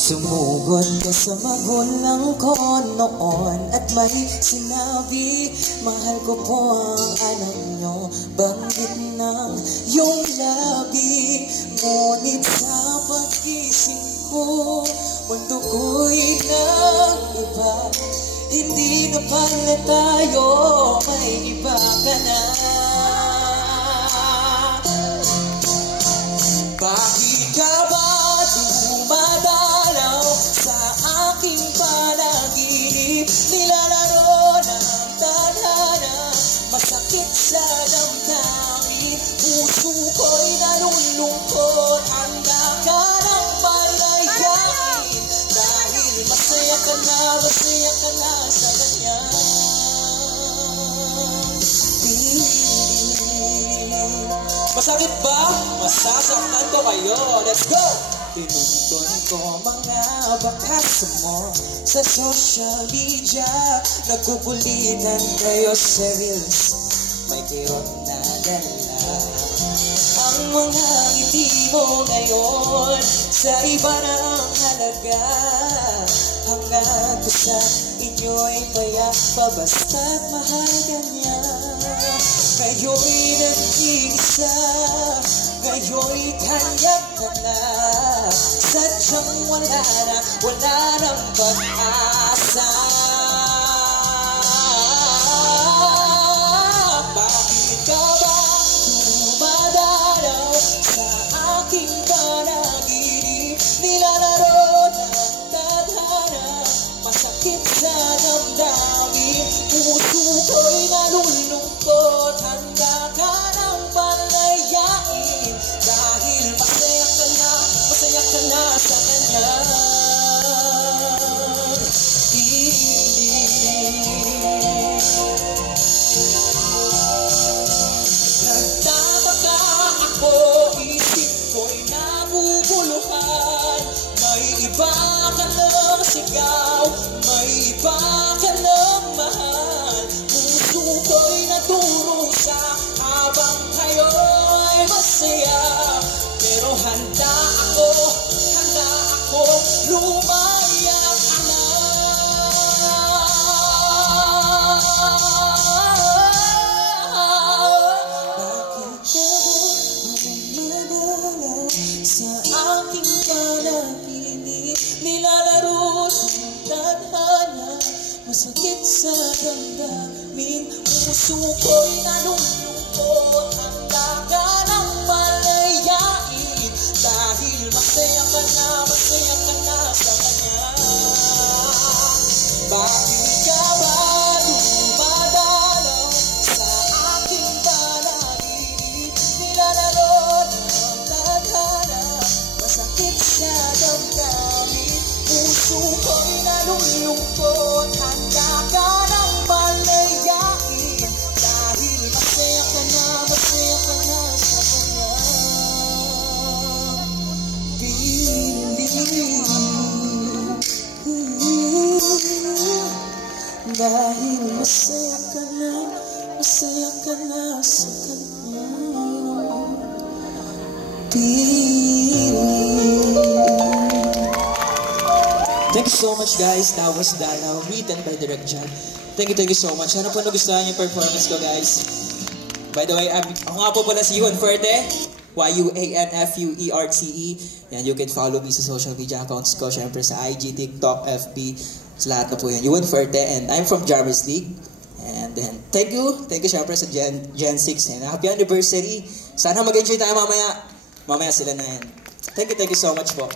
Sumugod ka sa magulang ko noon at may sinabi, mahal ko po ang anak nyo. Banggit ng iyong labi, ngunit sa pag-ising ko, mundo ko'y nag-iba. Hindi na pala tayo, may iba ka na. Bakit ka ba dumadalaw sa aking panaginip? Nilalaro ng tadhana, masakit sa damdamin. Puso ko'y nalulungkot, handa ka ng palayain. Dahil masaya ka na sa kanyang piling. Masakit ba? Masasaktan ko kayo. Let's go! Tinuntun ko mga bakas mo sa social media. Nagkukulitan kayo sa reels, may kirot na dala. Ang mga ngiti mo ngayon sa iba ng halaga. Hanggang ko sa inyo'y payapa, basta't mahal ka niya. Ngayon'y nag-iisa, ngayon'y kanyang ka na. Sadyang wala nang pag-asa. Bakit ka ba dumadalaw sa aking panaginip? Nilalaro ng tadhana, masakit sa damdamin. Puso ko'y nalulungkot, handa ka ng palayain. Dahil masaya ka na sa kanyang piling. Nagtataka ako, isip ko'y naguguluhan. May iba ka ng sigaw, may iba ka ng mahal. Puso ko'y naturusa habang kayo'y masaya. Pero handa ako lumaya ka na. Bakit ka dumadalaw sa aking panaginip? Nilalaro ng tadhana, masakit sa damdamin. Puso ko'y nalulungkot, handa ka ng malayain. Dahil masaya ka na sa kanya. Bakit ka ba dumadalaw sa aking panaginip? Nilalaro ng tadhana, masakit sa damdamin. Puso ko'y nalulungkot, handa ka ng malayain. Dahil masaya ka na sa kanya. Dahil masaya ka na sa kanya. Thank you so much, guys. That was Dalaw, written by Direct John. Thank you so much. Sana po nagustuhan yung performance ko, guys. By the way, ako nga po pala si Yuan Fuerte, YUANFUERTE. Yan, you can follow me sa social media accounts ko, syempre sa IG, TikTok, FB, sa lahat na po yan. Yuan Fuerte, and I'm from Jarvis League. And then, thank you syempre sa Gen 6, and happy anniversary. Sana mag-enjoy tayo mamaya sila na yan. Thank you so much po.